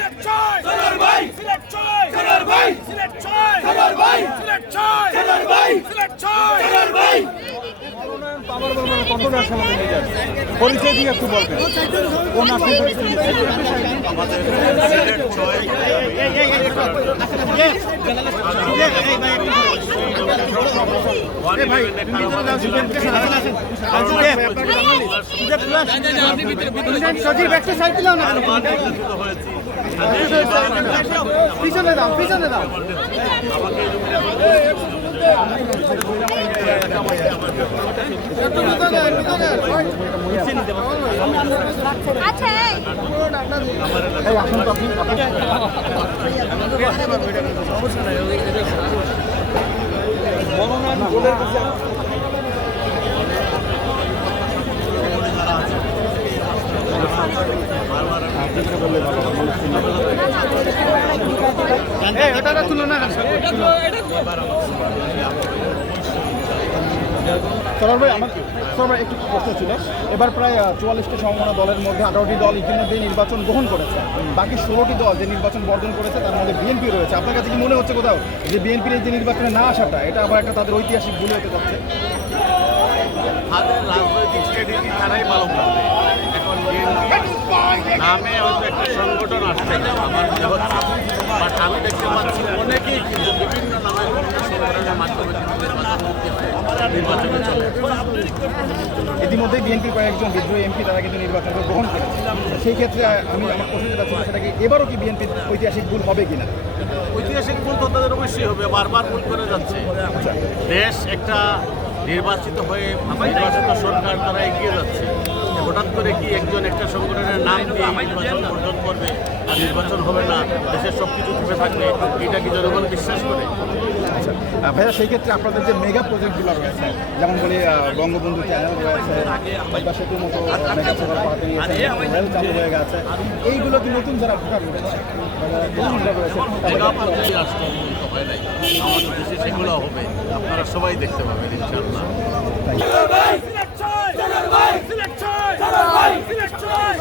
সিলেট ছয় সালার ভাই সিলেট ছয় সালার ভাই সিলেট ছয় সালার ভাই সিলেট ছয় সালার ভাই সিলেট ছয় সালার ভাই পাওয়ার বলবেন কতটা সময় নিয়ে যাচ্ছে পরিচয় দিয়ে একটু বলবেন কোন আপনি আমাদের সিলেট ছয় পিছনে দাও পিছনে দাও তুলনা সরল ভাই আমার সরল ভাই একটু প্রশ্ন ছিল এবার প্রায় 44টি সমমনা দলের মধ্যে 18টি দল ইতিমধ্যে নির্বাচন গ্রহণ করেছে বাকি 16টি দল যে নির্বাচন বর্জন করেছে তার মধ্যে বিএনপি রয়েছে আপনার কাছে কি মনে হচ্ছে কোথাও যে বিএনপির এই যে নির্বাচনে না আসাটা এটা আবার একটা তাদের ঐতিহাসিক ভুল হতে যাচ্ছে তাদের রাজনৈতিক স্ট্র্যাটেজি তারাই ভালো করবে এখন নামে হয়তো একটা সংগঠন আসছে আমার মনে হচ্ছে বাট আমি দেখতে পাচ্ছি অনেকেই কিন্তু বিভিন্ন নামে সংগঠনের মাধ্যমে নির্বাচনে চলে ইতিমধ্যে বিএনপির কয়েকজন বিদ্রোহী এমপি তারা কিন্তু নির্বাচন গ্রহণ করেছে সেই ক্ষেত্রে আমি আমার প্রশ্ন যেটা ছিল সেটা কি এবারও কি বিএনপির ঐতিহাসিক ভুল হবে কিনা ঐতিহাসিক ভুল তো তাদের অবশ্যই হবে বারবার ভুল করে যাচ্ছে দেশ একটা নির্বাচিত হয়ে নির্বাচিত সরকার তারা এগিয়ে যাচ্ছে হঠাৎ করে কি একজন একটা সংগঠনের নাম দিয়ে নির্বাচন বর্জন করবে আর নির্বাচন হবে না দেশের সব কিছু থেমে থাকবে এটা কি জনগণ বিশ্বাস করে আচ্ছা ভাইয়া সেই ক্ষেত্রে আপনাদের যে মেগা প্রজেক্টগুলো রয়েছে যেমন বলি বঙ্গবন্ধু চ্যানেল রয়েছে পদ্মা সেতুর মতো মেগা প্রকল্প হাতে নিয়েছে রেল চালু হয়ে গেছে এইগুলো কি নতুন যারা ভোটার রয়েছে মেগা প্রজেক্ট আসতে হয় নাই আমাদের দেশে সেগুলো হবে আপনারা সবাই দেখতে পাবেন ইনশাআল্লাহ সিলেট ছয় সালার ভাই সিলেট ছয় সালার ভাই সিলেট ছয়